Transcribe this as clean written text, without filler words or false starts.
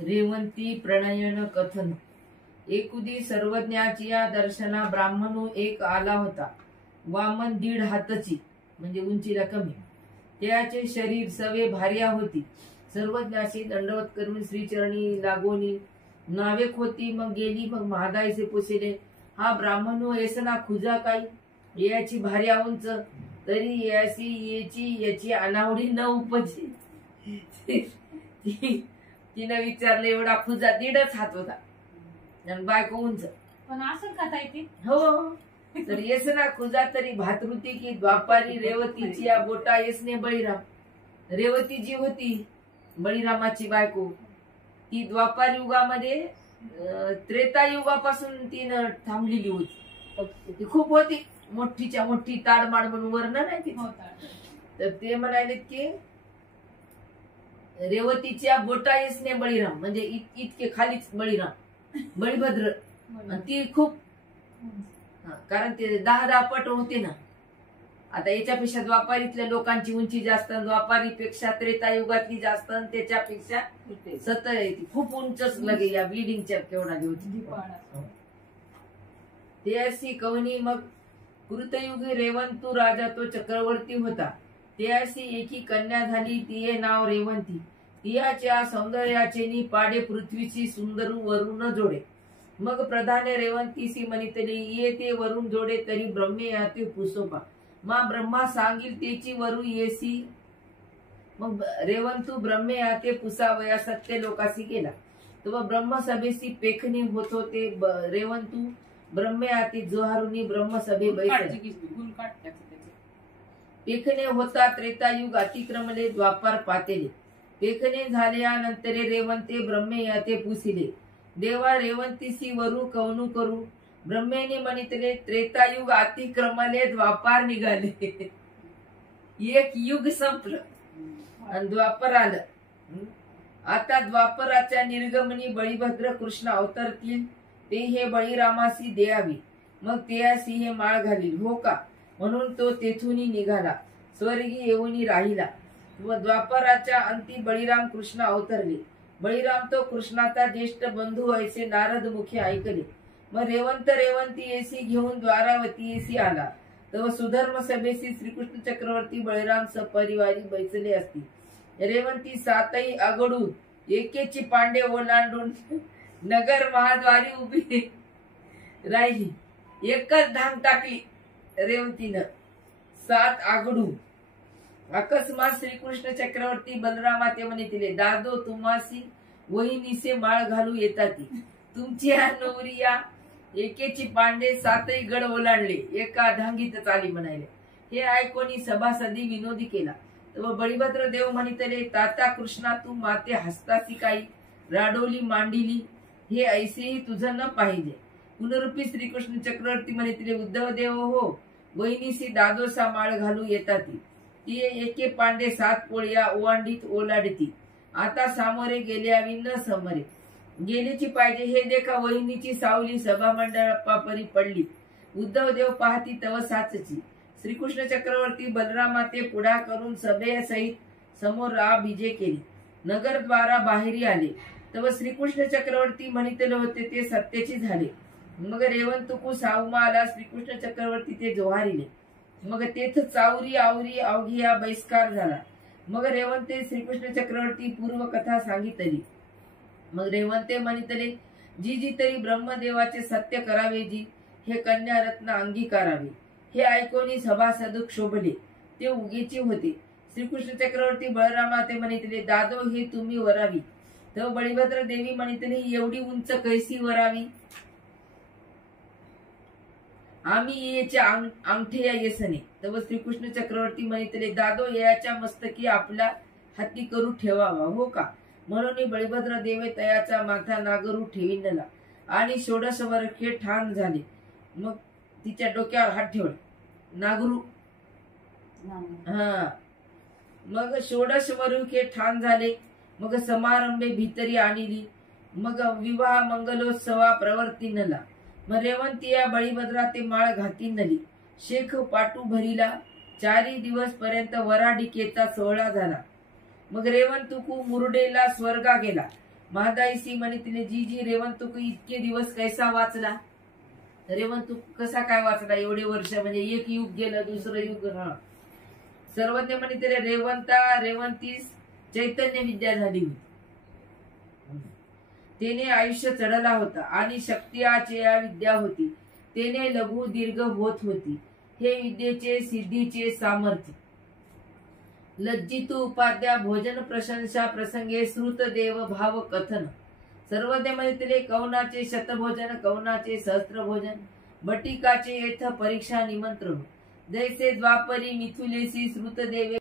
रेवंती प्रणयन कथन। एकुदी सर्वज्ञाचिया दर्शना ब्राह्मणू एक आला होता। वामन 1.5 हातची म्हणजे उंचीला कमी। त्याचे शरीर सवे भार्या होती। सर्वज्ञाशी दंडवत करून श्रीचरणी लागोनी नावेक होती। मग गेली मग महादायसे पुसिले, हा ब्राह्मणू ऐसना खुजा काही याची भार्या उंच, तरी याची अनावडी न उपजी। तिने विचारले, एवढा खुजा 1.5 हात होता आणि बायको उंच, पण असं खाता येते हो। तर येसना खुजा तरी भातृती की द्वापारी रेवतीची या बोटा येसने बळीराम। रेवती जी होती बळीरामाची बायको, ती द्वापार युगामध्ये त्रेतायुगापासून तीन थांबलेली होती। ती खूप होती, मोठीच्या मोठी ताडमाड म्हणून वर्णन आहे ती। तर ते म्हणाले की रेवतीच्या बोटा येसने बळीराम म्हणजे इतके खालीच बळीराम बळीभद्र, ती खूप कारण ते 10 पट होते ना। आता याच्यापेक्षा द्वापारीतल्या लोकांची उंची जास्त, द्वापारीपेक्षा त्रेतायुगातली जास्त, त्याच्यापेक्षा 70 येते, खूप उंचच लगे या बिल्डिंगच्या केवढा होती ते अशी कवनी। मग कृतयुगी रेवंतू राजा तो चक्रवर्ती होता। ते अशी एकी कन्या झाली, तिये नाव रेवंती। तियाच्या सौंदर्याचे नि पाडे पृथ्वीची सुंदर वरून जोडे। मग प्रधाने रेवंतीसी म्हणितली, ये ते वरून जोडे तरी ब्रह्मे याते पुसोपा। मा ब्रह्मा सांगील तेची वरू येसी। मग रेवंतू ब्रह्मे याते पुसावया सत्य लोकासी गेला। तेव्हा ब्रह्मसभेसी पेखणे होत होते। रेवंतू ब्रह्मे याते जोहारुनी ब्रह्मसभे बैठले। पेखणे होता त्रेतायुग अतिक्रमले, द्वापार पातेले। पेखणे झाल्यानंतरे रेवंते ब्रह्मे याते पुसिले। देवा रेवंतीसी वरू कवनु करू, ब्रह्मेने म्हणितले त्रेतायुग अतिक्रमले, द्वापार निघाले। एक युग संपलं आणि द्वापर आलं। आता द्वापराच्या निर्गमनी बळीभद्र कृष्ण अवतरतील, ते हे बळीरामासी द्यावी। मग त्यासी हे माळ घालील, हो का, म्हणून तो तेथून निघाला, स्वर्गी येऊनी राहिला। व द्वापराच्या अंती बळीराम कृष्ण अवतरले। बळीराम तो कृष्णाचा ज्येष्ठ बंधू ऐसे नारद मुखे ऐकले। मग रेवंती येसी घेऊन द्वारावती येसी आला। तेव्हा सुधर्म सभेसी श्रीकृष्ण चक्रवर्ती बळीराम सपरिवारी बैसले असती। रेवंती 7 आगडून एकेची पांडे ओलांडून नगर महाद्वारी उभी राहिली। एकच धाम टाकली रेवतीनं 7 आगडून। अकस्मात श्रीकृष्ण चक्रवर्ती बलरामाते म्हणितले, दादो तुम्हासी वहिनीसे माळ घालू येताती। तुमची नवरिया एकेची पांडे 7 गड ओलांडले, एका धांगीत चाली म्हणाले। हे ऐकोनी सभासदी विनोदी केला। तेव्हा बळीभद्र देव म्हणितले, ताता कृष्णा तू माते हस्तासी काही राडोली मांडिली, हे ऐसेही तुझं न पाहिजे। पुनरुपी श्रीकृष्ण चक्रवर्ती म्हणितले, उद्धव देव हो, वहिनीसी दादोसा माळ घालू येताती। ती एके पांडे 7 पोळ्या ओवांडीत ओलाडती। आता सामोरे गेल्यावी न समोरे गेलीची पाहिजे, हे देखा वहिनीची सावली सभामंडपापरी पडली। उद्धव देव पाहती तव साचची। श्रीकृष्ण चक्रवर्ती बलरामाते पुढा करून सभेसहित समोर बीजे केली। नगरद्वारा बाहेरी आले। तव श्रीकृष्ण चक्रवर्ती म्हणितले होते ते सत्याची झाले। मग रेवंतुकू सावमा आला, श्रीकृष्ण चक्रवर्ती ते जोहारिले। मग तेथ चावरी आवरी अवघिया बहिष्कार झाला। मग रेवंते श्रीकृष्ण चक्रवर्ती पूर्व कथा सांगितली। मग रेवंते म्हणितले, जी जी तरी ब्रह्मदेवाचे सत्य करावे जी, हे कन्या रत्न अंगीकारावे। हे ऐकोनी सभासद क्षोभले, ते उगीची होते। श्रीकृष्ण चक्रवर्ती बळरामाते म्हणितले, दादो हे तुम्ही वरावी। तर बळीभद्र देवी म्हणितले, एवढी उंच कैसी वरावी, आम्ही याच्या अंगठ्या येसने। तेव्हा श्रीकृष्ण चक्रवर्ती म्हणितले, दादो याच्या मस्तकी आपल्या हाती करू ठेवावा, हो का, म्हणून बळीभद्र देवे तयाचा माथा नागरू ठेविनला आणि 16 वर्षे ठाण झाले। मग तिच्या डोक्यावर हात ठेवला नागरू। मग 16 वर्षे ठाण झाले। मग समारंभे भीतरी आणली। मग विवाह मंगलोत्सवा प्रवर्तिनला। मग रेवंतिया बळीभद्रा ते माळ घातीनली। शेख पाटू भरीला। 4 दिवस पर्यंत वराडिकेचा सोहळा झाला। मग रेवंतुकू मुरडेला स्वर्गा गेला। महादाईसी म्हणितले जी जी रेवंतुक इतके दिवस कैसा वाचला, रेवंतुक कसा काय वाचला एवढे वर्ष, म्हणजे एक युग गेलं दुसरं युग. सर्वज्ञ म्हणितले रेवंतीस चैतन्य विद्या झाली होती. तेने आयुष्य चढला होता आणि शक्तियाचे विद्या होती. तेने लघु दीर्घ होत होती. हे विद्येचे सिद्धीचे सामर्थ्य. लज्जितू उपाध्या भोजन प्रशंसा प्रसंगे श्रुत देव भाव कथन. सर्वज्ञ म्हणितले कौनाचे शतभोजन, कौनाचे सहस्त्रभोजन, बटिकाचे येथ परीक्षा निमंत्रण. जैसे द्वापरी मिथुलेसी श्रुतदेवे